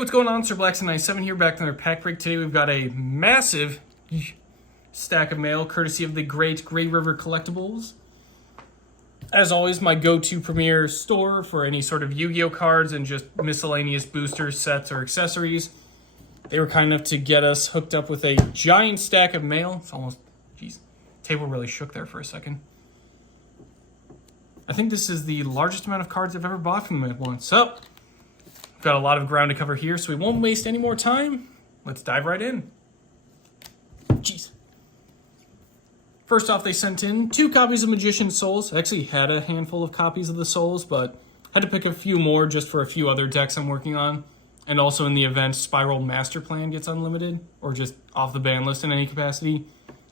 what's going on? Sir Blackson97 here, back to another pack break. Today we've got a massive stack of mail, courtesy of the great Grey River Collectibles. As always, my go-to premier store for any sort of Yu-Gi-Oh cards and just miscellaneous boosters, sets, or accessories. They were kind enough to get us hooked up with a giant stack of mail. It's almost, geez, table really shook there for a second. I think this is the largest amount of cards I've ever bought from them at once. So, we've got a lot of ground to cover here, so we won't waste any more time. Let's dive right in. Jeez. First off, they sent in 2 copies of Magician's Souls. I actually had a handful of copies of the Souls, but had to pick a few more just for a few other decks I'm working on. And also in the event Spiral Master Plan gets unlimited, or just off the ban list in any capacity,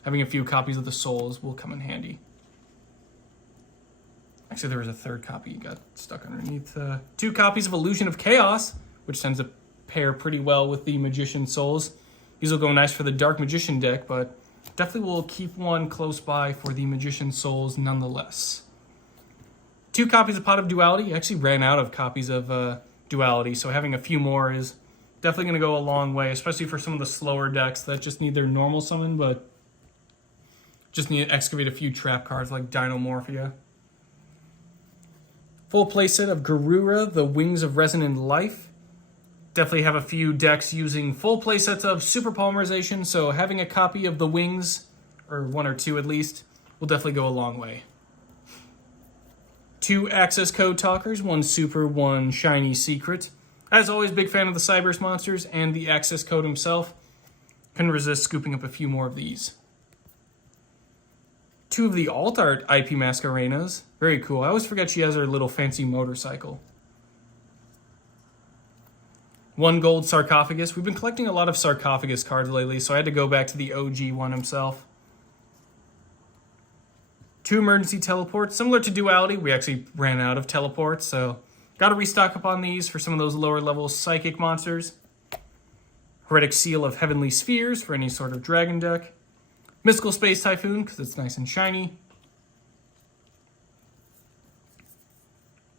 having a few copies of the Souls will come in handy. Actually, there was a third copy got stuck underneath. 2 copies of Illusion of Chaos, which tends to pair pretty well with the Magician's Souls. These will go nice for the Dark Magician deck, but definitely will keep one close by for the Magician's Souls nonetheless. 2 copies of Pot of Duality. I actually ran out of copies of Duality, so having a few more is definitely going to go a long way, especially for some of the slower decks that just need their normal summon, but just need to excavate a few trap cards like Dinomorphia. Full playset of Garura, the Wings of Resonant Life. Definitely have a few decks using full playsets of Super Polymerization, so having a copy of the Wings, or 1 or 2 at least, will definitely go a long way. 2 access code talkers, 1 super, 1 shiny secret. As always, big fan of the Cyberse monsters and the access code himself. Couldn't resist scooping up a few more of these. 2 of the alt art IP Mascarenas. Very cool. I always forget she has her little fancy motorcycle. 1 gold Sarcophagus. We've been collecting a lot of Sarcophagus cards lately, so I had to go back to the OG one himself. 2 emergency teleports. Similar to Duality, we actually ran out of teleports, so got to restock up on these for some of those lower level psychic monsters. Heretic Seal of Heavenly Spheres for any sort of dragon deck. Mystical Space Typhoon, because it's nice and shiny.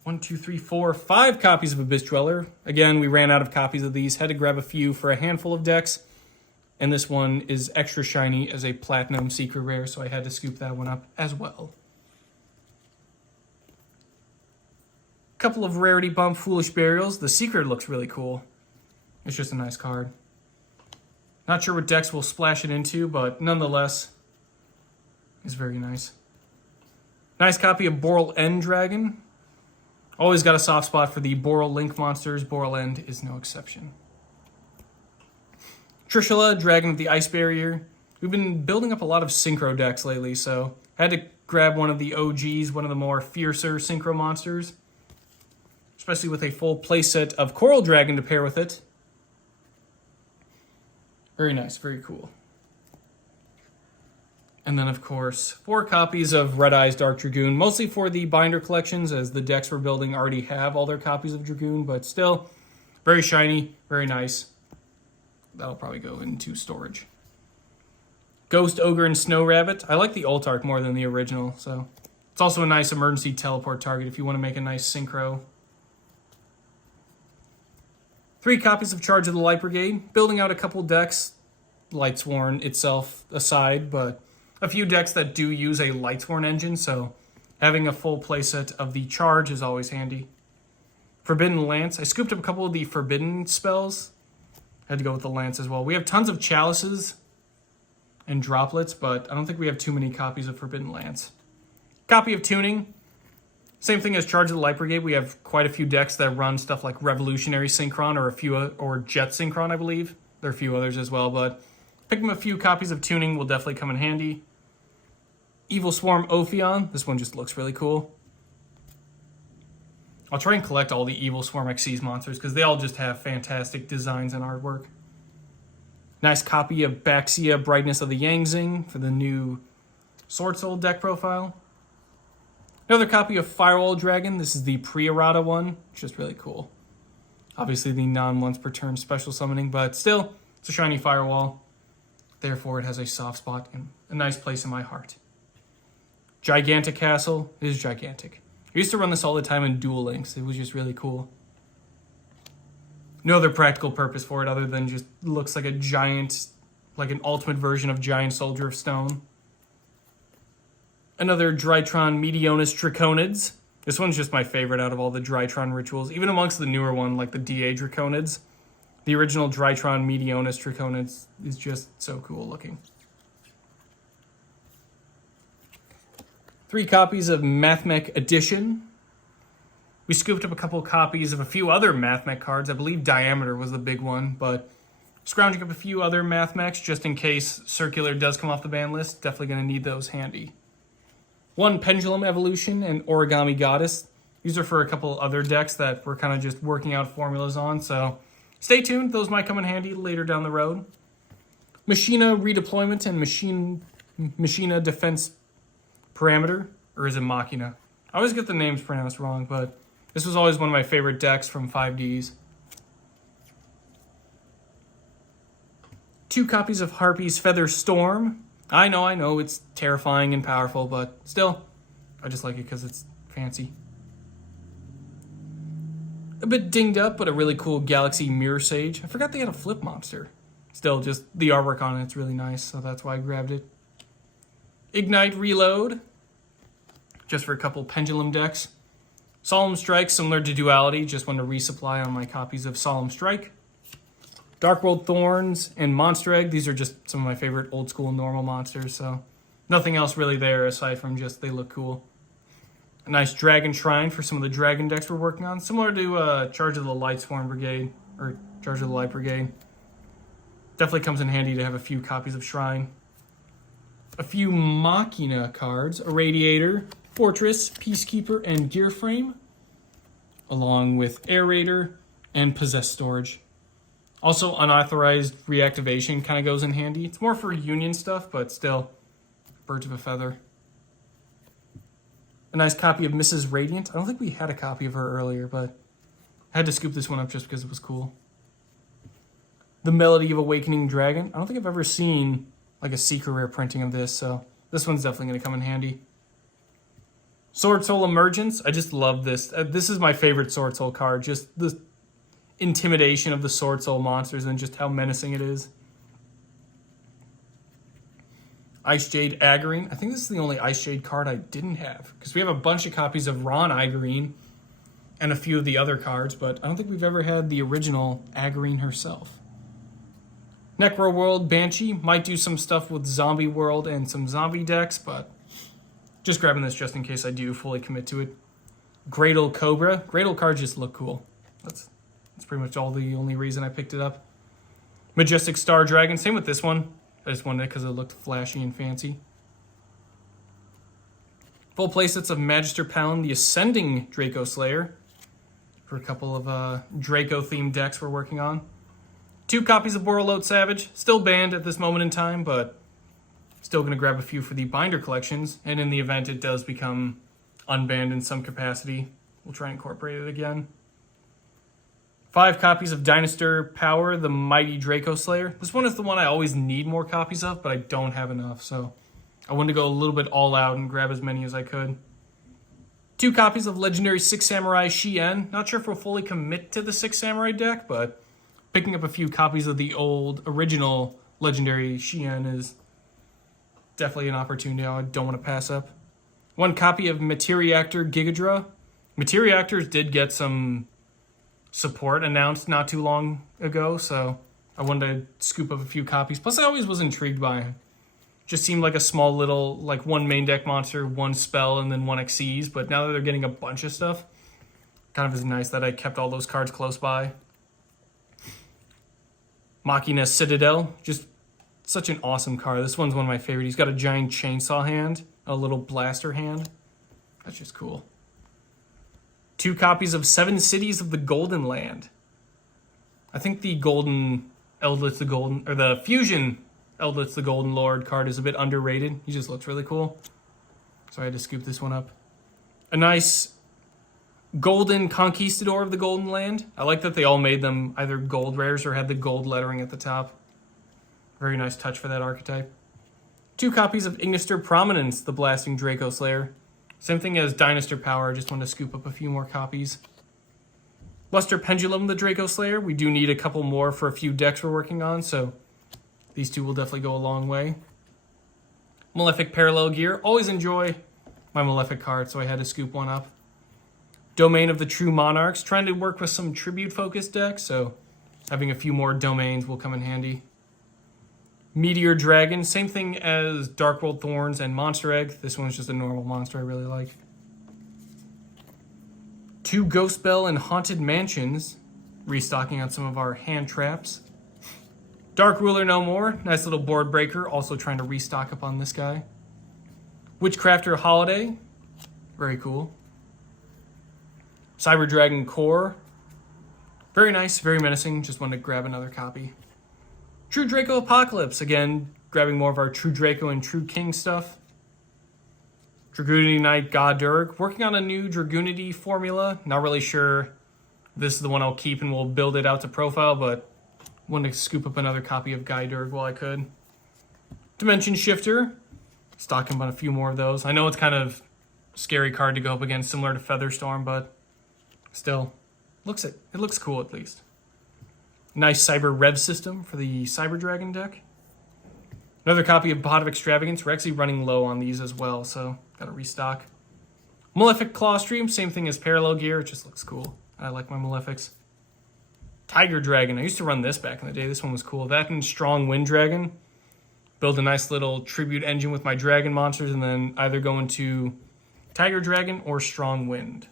1, 2, 3, 4, 5 copies of Abyss Dweller. Again, we ran out of copies of these. Had to grab a few for a handful of decks. And this one is extra shiny as a Platinum Secret Rare, so I had to scoop that one up as well. Couple of Rarity Bump Foolish Burials. The Secret looks really cool. It's just a nice card. Not sure what decks we'll splash it into, but nonetheless, it's very nice. Nice copy of Boral End Dragon. Always got a soft spot for the Boral Link monsters. Boral End is no exception. Trishula, Dragon of the Ice Barrier. We've been building up a lot of Synchro decks lately, so I had to grab one of the OGs, one of the more fiercer Synchro monsters. Especially with a full playset of Coral Dragon to pair with it. Very nice, very cool. And then, of course, 4 copies of Red Eyes Dark Dragoon, mostly for the binder collections, as the decks we're building already have all their copies of Dragoon, but still, very shiny, very nice. That'll probably go into storage. Ghost Ogre and Snow Rabbit. I like the alt art more than the original, so it's also a nice emergency teleport target if you want to make a nice synchro. 3 copies of Charge of the Light Brigade. Building out a couple decks, Lightsworn itself aside, but a few decks that do use a Lightsworn engine, so having a full playset of the Charge is always handy. Forbidden Lance. I scooped up a couple of the Forbidden spells. Had to go with the Lance as well. We have tons of Chalices and Droplets, but I don't think we have too many copies of Forbidden Lance. Copy of Tuning. Same thing as Charge of the Light Brigade. We have quite a few decks that run stuff like Revolutionary Synchron or Jet Synchron, I believe. There are a few others as well, but picking a few copies of Tuning will definitely come in handy. Evil Swarm Ophion. This one just looks really cool. I'll try and collect all the Evil Swarm Xyz monsters because they all just have fantastic designs and artwork. Nice copy of Baxia Brightness of the Yangzing for the new Sword Soul deck profile. Another copy of Firewall Dragon. This is the pre-errata one, which is really cool. Obviously the non-once per turn special summoning, but still, it's a shiny Firewall. Therefore, it has a soft spot and a nice place in my heart. Gigantic Castle is gigantic. I used to run this all the time in Duel Links. It was just really cool. No other practical purpose for it other than just looks like a giant, like an ultimate version of Giant Soldier of Stone. Another Drytron Meteonis Draconids. This one's just my favorite out of all the Drytron rituals, even amongst the newer one like the DA Draconids. The original Drytron Meteonis Draconids is just so cool looking. 3 copies of MathMech Edition. We scooped up a couple copies of a few other MathMech cards. I believe Diameter was the big one, but scrounging up a few other MathMechs just in case Circular does come off the ban list. Definitely going to need those handy. 1 Pendulum Evolution and Origami Goddess. These are for a couple other decks that we're kind of just working out formulas on, so stay tuned. Those might come in handy later down the road. Machina Redeployment and Machina Defense Parameter, or is it Machina? I always get the names pronounced wrong, but this was always one of my favorite decks from 5Ds. 2 copies of Harpy's Feather Storm. I know, it's terrifying and powerful, but still, I just like it because it's fancy. A bit dinged up, but a really cool Galaxy Mirror Sage. I forgot they had a flip monster. Still, just the artwork on it's really nice, so that's why I grabbed it. Ignite Reload, just for a couple Pendulum decks. Solemn Strike, similar to Duality, just want to resupply on my copies of Solemn Strike. Dark World Thorns and Monster Egg. These are just some of my favorite old school normal monsters, so nothing else really there aside from just they look cool. A nice Dragon Shrine for some of the Dragon decks we're working on, similar to Charge of the Lightsworn Brigade, or Charge of the Light Brigade. Definitely comes in handy to have a few copies of Shrine. A few Machina cards, a Radiator, Fortress, Peacekeeper, and Gear Frame, along with Aerator and Possessed Storage. Also, unauthorized reactivation kind of goes in handy. It's more for Union stuff, but still, birds of a feather. A nice copy of Mrs. Radiant. I don't think we had a copy of her earlier, but I had to scoop this one up just because it was cool. The Melody of Awakening Dragon. I don't think I've ever seen like a secret rare printing of this, so this one's definitely going to come in handy. Sword Soul Emergence. I just love this. This is my favorite Sword Soul card. Just the intimidation of the Sword Soul monsters and just how menacing it is. Ice Jade Agrine. I think this is the only Ice Jade card I didn't have, because we have a bunch of copies of Ron Agrine and a few of the other cards, but I don't think we've ever had the original Agrine herself. Necro World Banshee. Might do some stuff with Zombie World and some zombie decks, but just grabbing this just in case I do fully commit to it. Gradle Cobra. Gradle cards just look cool. That's pretty much the only reason I picked it up. Majestic Star Dragon. Same with this one. I just wanted it because it looked flashy and fancy. Full playsets of Magister Palin, the Ascending Draco Slayer, for a couple of Draco-themed decks we're working on. 2 copies of Borreload Savage. Still banned at this moment in time, but still going to grab a few for the binder collections. And in the event it does become unbanned in some capacity, we'll try and incorporate it again. 5 copies of Dinosaur Power, the Mighty Draco Slayer. This one is the one I always need more copies of, but I don't have enough, so I wanted to go a little bit all out and grab as many as I could. 2 copies of Legendary Six Samurai Shien. Not sure if we'll fully commit to the Six Samurai deck, but picking up a few copies of the old original Legendary Shien is definitely an opportunity I don't want to pass up. 1 copy of Materiactor Gigadra. Materiactors did get some support announced not too long ago, so I wanted to scoop up a few copies. Plus, I always was intrigued by him. Just seemed like a small little, like 1 main deck monster, 1 spell, and then 1 Xyz. But now that they're getting a bunch of stuff, kind of is nice that I kept all those cards close by. Machina Citadel, just such an awesome card. This one's one of my favorite. He's got a giant chainsaw hand, a little blaster hand. That's just cool. 2 copies of 7 Cities of the Golden Land. I think the Golden Eldritch the Golden, or the Fusion Eldritch the Golden Lord card is a bit underrated. He just looks really cool. So I had to scoop this one up. A nice Golden Conquistador of the Golden Land. I like that they all made them either gold rares or had the gold lettering at the top. Very nice touch for that archetype. 2 copies of Ignister Prominence, the Blasting Draco Slayer. Same thing as Dinosaur Power, I just wanted to scoop up a few more copies. Luster Pendulum, the Draco Slayer. We do need a couple more for a few decks we're working on, so these two will definitely go a long way. Malefic Parallel Gear. Always enjoy my Malefic card, so I had to scoop one up. Domain of the True Monarchs. Trying to work with some tribute-focused decks, so having a few more domains will come in handy. Meteor Dragon. Same thing as Dark World Thorns and Monster Egg. This one's just a normal monster I really like. 2 Ghost Bell and Haunted Mansions. Restocking on some of our hand traps. Dark Ruler No More. Nice little board breaker. Also trying to restock up on this guy. Witchcrafter Holiday. Very cool. Cyber Dragon Core. Very nice, very menacing. Just wanted to grab another copy. True Draco Apocalypse. Again, grabbing more of our True Draco and True King stuff. Dragoonity Knight Godurg. Working on a new Dragoonity formula. Not really sure this is the one I'll keep and we'll build it out to profile, but wanted to scoop up another copy of Godurg while I could. Dimension Shifter. Stocking on a few more of those. I know it's kind of a scary card to go up against, similar to Featherstorm, but still, it looks cool at least. Nice Cyber Rev system for the Cyber Dragon deck. Another copy of Pot of Extravagance. We're actually running low on these as well, so gotta restock. Malefic Clawstream, same thing as Parallel Gear. It just looks cool. I like my Malefics. Tiger Dragon. I used to run this back in the day. This one was cool. That and Strong Wind Dragon. Build a nice little tribute engine with my dragon monsters and then either go into Tiger Dragon or Strong Wind.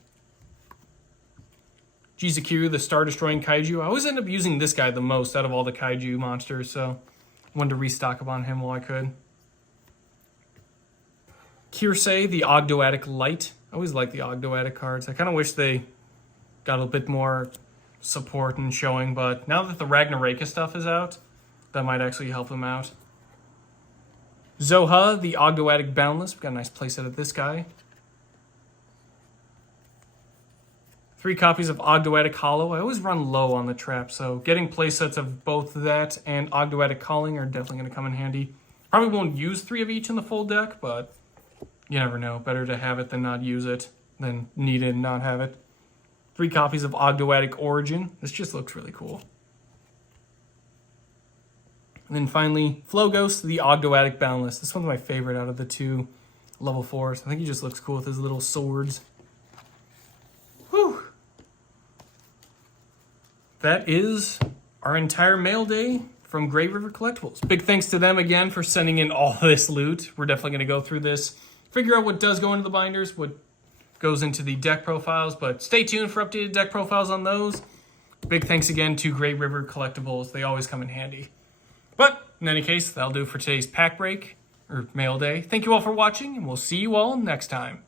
Jizukiru, the Star-Destroying Kaiju. I always end up using this guy the most out of all the Kaiju monsters, so I wanted to restock up on him while I could. Kirsei, the Ogdoadic Light. I always like the Ogdoadic cards. I kind of wish they got a bit more support and showing, but now that the Ragnaraka stuff is out, that might actually help them out. Zoha, the Ogdoadic Boundless. We've got a nice playset of this guy. 3 copies of Ogdoadic Hollow. I always run low on the trap, so getting playsets of both that and Ogdoadic Calling are definitely going to come in handy. Probably won't use 3 of each in the full deck, but you never know. Better to have it than not use it, than need it and not have it. 3 copies of Ogdoadic Origin. This just looks really cool. And then finally, Flogos, the Ogdoadic Boundless. This one's my favorite out of the 2 level 4s. I think he just looks cool with his little swords. Whew. That is our entire mail day from Grey River Collectibles. Big thanks to them again for sending in all this loot. We're definitely going to go through this, figure out what does go into the binders, what goes into the deck profiles, but stay tuned for updated deck profiles on those. Big thanks again to Grey River Collectibles. They always come in handy. But in any case, that'll do it for today's pack break, or mail day. Thank you all for watching, and we'll see you all next time.